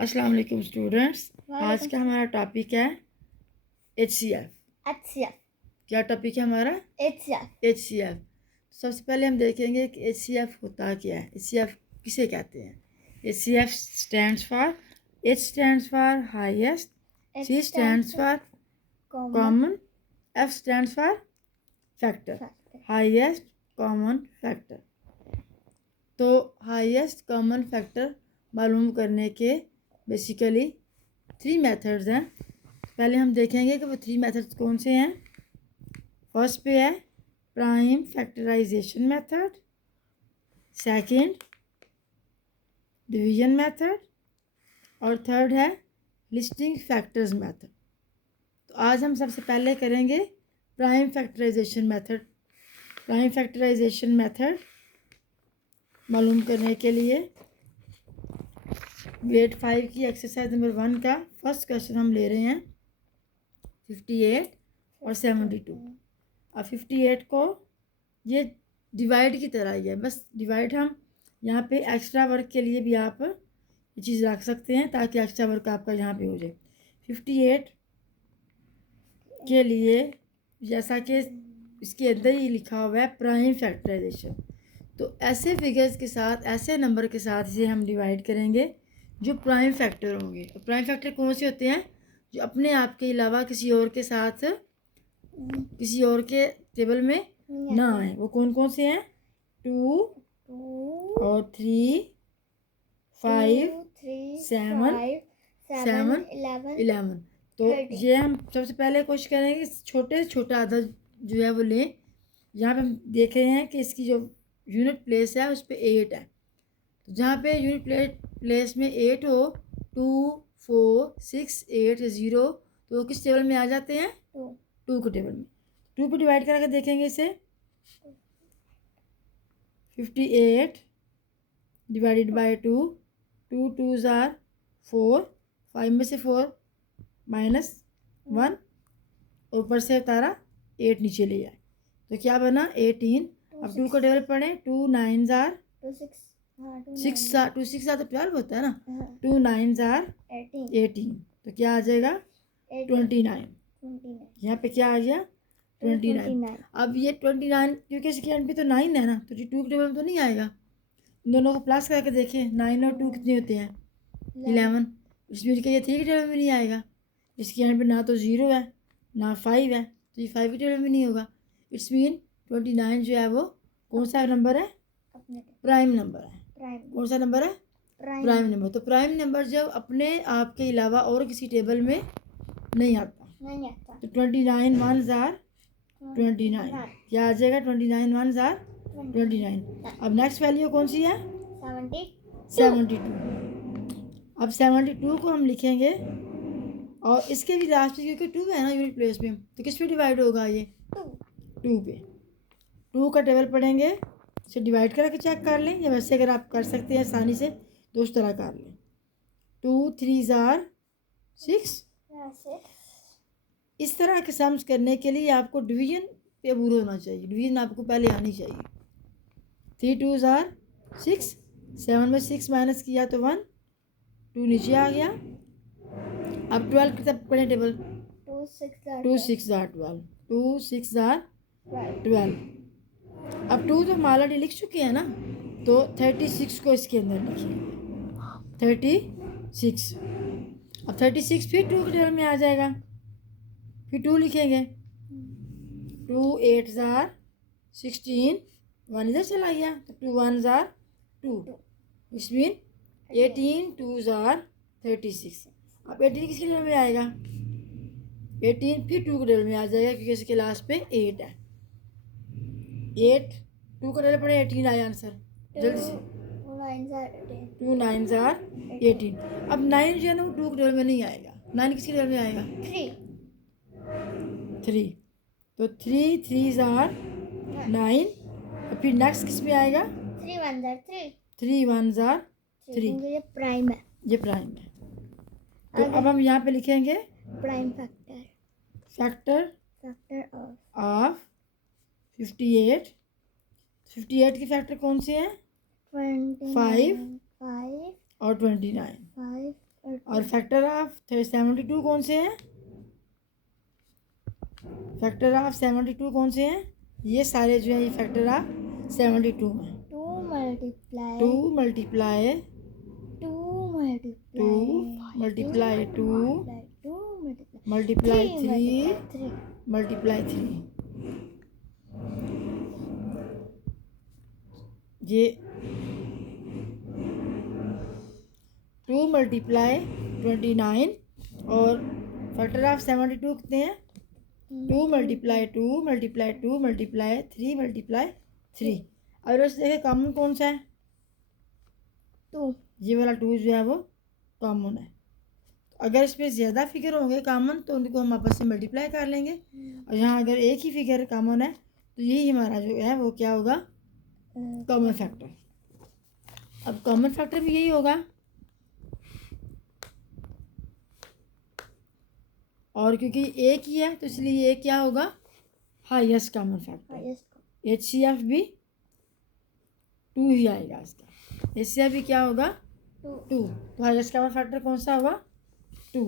अस्सलाम वालेकुम स्टूडेंट्स। आज का हमारा टॉपिक है HCF। क्या टॉपिक है हमारा? HCF। सबसे पहले हम देखेंगे कि HCF होता क्या है, HCF किसे कहते हैं। HCF stands for, H stands for highest, C stands for common, F stands for factor, highest common factor. तो हाईएस्ट कॉमन फैक्टर मालूम करने के बेसिकली 3 मेथड्स हैं। पहले हम देखेंगे कि वो 3 मेथड्स कौन से हैं। फर्स्ट पे है prime factorisation method, second division method और थर्ड है लिस्टिंग फैक्टर्स मेथड। तो आज हम सबसे पहले करेंगे prime factorisation method. Prime factorisation method मालूम करने के लिए ग्रेड 5 की एक्सरसाइज नंबर 1 का फर्स्ट क्वेश्चन हम ले रहे हैं 58 और 72। अब 58 को ये डिवाइड की तरह ही है, बस डिवाइड हम यहाँ पे एक्स्ट्रा वर्क के लिए भी आप ये चीज़ रख सकते हैं ताकि एक्स्ट्रा वर्क आपका यहाँ पे हो जाए। 58 के लिए जैसा कि इसके अंदर ही लिखा हुआ है प्राइम फैक्टराइजेशन, तो ऐसे फिगर्स के साथ, ऐसे नंबर के साथ इसे हम डिवाइड करेंगे जो प्राइम फैक्टर होंगे। तो प्राइम फैक्टर कौन से होते हैं? जो अपने आप के अलावा किसी और के साथ, किसी और के टेबल में ना आए। वो कौन कौन से हैं? 2 और 3, 5, 7, 11। तो ये हम सबसे पहले कोशिश करेंगे छोटे से छोटा अदद जो है वो लें। यहाँ पे हम देख रहे हैं कि इसकी जो यूनिट प्लेस है उस पर 8 है। तो जहाँ पे यूनिट प्लेस में 8 हो, 2, 4, 6, 8, 0, तो वो किस टेबल में आ जाते हैं? 2 के टेबल में। 2 पे डिवाइड करके देखेंगे इसे। 58 डिवाइडेड बाय 2, 2 2s आर 4, 5 में से 4 माइनस 1, ऊपर से उतारा 8 नीचे ले आए, तो क्या बना? 18। अब 2 का टेबल पढ़ें। 2 9s आर 6, 2 6 तो 12 होता है ना। 2 9s आर 18, तो क्या आ जाएगा? 29। यहाँ पे क्या आ गया? 29। अब ये 29 क्योंकि इसके एंड पे तो 9 है ना, तो जी 2 के टेबल में तो नहीं आएगा। इन दोनों को प्लस करके देखें, 9 और 2 कितने होते हैं? 11। इसमें ये 3 के टेबल में नहीं आएगा। इसके एंड पे ना तो 0 है ना 5 है, तो ये 5 के टेबल में नहीं होगा। इट्स मीन 29 जो है वो कौन सा नंबर है? प्राइम नंबर है। कौन सा नंबर है? Prime number. तो प्राइम नंबर जब अपने आप के अलावा और किसी टेबल में नहीं आता, तो 29 1s आर 29, क्या आ जाएगा? 29 1s आर 29। अब नेक्स्ट वैल्यू कौन सी है? 72। अब 72 को हम लिखेंगे और इसके भी लास्ट पे क्योंकि 2 है ना यूनिट प्लेस में, तो किस पे डिवाइड होगा? ये 2 पे। 2 का टेबल पढ़ेंगे, इसे डिवाइड करके चेक कर लें, या वैसे अगर आप कर सकते हैं आसानी से तो उस तरह कर लें। 2 3s आर 6। इस तरह के सम्स करने के लिए आपको डिवीजन पे अबूर होना चाहिए, डिवीजन आपको पहले आनी चाहिए। 3 2s आर 6, 7 में 6 माइनस किया तो 1, 2 नीचे आ गया। अब 12 की तब पढ़ें टेबल। 2 6 are 12, 2 6 are 12। अब 2 तो हम ऑलरेडी लिख चुके हैं ना, तो 36 को इसके अंदर लिखिए। 36। अब 36 फिर 2 के टेबल में आ जाएगा, फिर 2 लिखेंगे। 2 8s आर 16, 1 इधर चला गया, तो 2 1s आर 2, इस मीन 18 2s आर 36। अब 18 किसके टेबल में आएगा? 18 फिर 2 के टेबल में आ जाएगा क्योंकि इसके लास्ट पे 8 है। 8 2 का टेबल पड़े 18 आया आंसर, जल्दी से। 2 9s आर 18। अब 9 जो है ना वो 2 के टेबल में नहीं आएगा, 9 किसके टेबल में आएगा? 3। तो 3 3s आर 9, और फिर नेक्स्ट किस में आएगा? 3 1s आर 3। ये प्राइम है, ये प्राइम है। तो अब हम यहाँ पे लिखेंगे प्राइम फैक्टर फैक्टर ऑफ 58। 58 के फैक्टर कौन से हैं? 5 और 29। और फैक्टर ऑफ 72 कौन से हैं? फैक्टर ऑफ 72 कौन से हैं? ये सारे जो हैं ये फैक्टर ऑफ 72 हैं। 2 multiply 2 multiply 2 multiply 2 multiply 2 2 multiply 3 3 multiply 3 ये 2 मल्टीप्लाई 29 और फैक्टर ऑफ 72 कितने हैं? 2 मल्टीप्लाई 2 मल्टीप्लाई 2 मल्टीप्लाई 3 मल्टीप्लाई 3। और उससे देखें कॉमन कौन सा है? 2 ये वाला 2 जो है वो कॉमन है। अगर इसमें ज़्यादा फिगर होंगे कॉमन तो उनको हम आपस में मल्टीप्लाई कर लेंगे, और यहाँ अगर एक ही फिगर कॉमन है तो यही हमारा जो है वो क्या होगा? Common factor. अब कॉमन फैक्टर भी यही होगा, और क्योंकि एक ही है तो इसलिए ये क्या होगा? Highest common factor. highest HCF भी 2 ही आएगा इसका। HCF भी क्या होगा? 2 2। तो हाईएस्ट कॉमन फैक्टर कौन सा होगा? 2।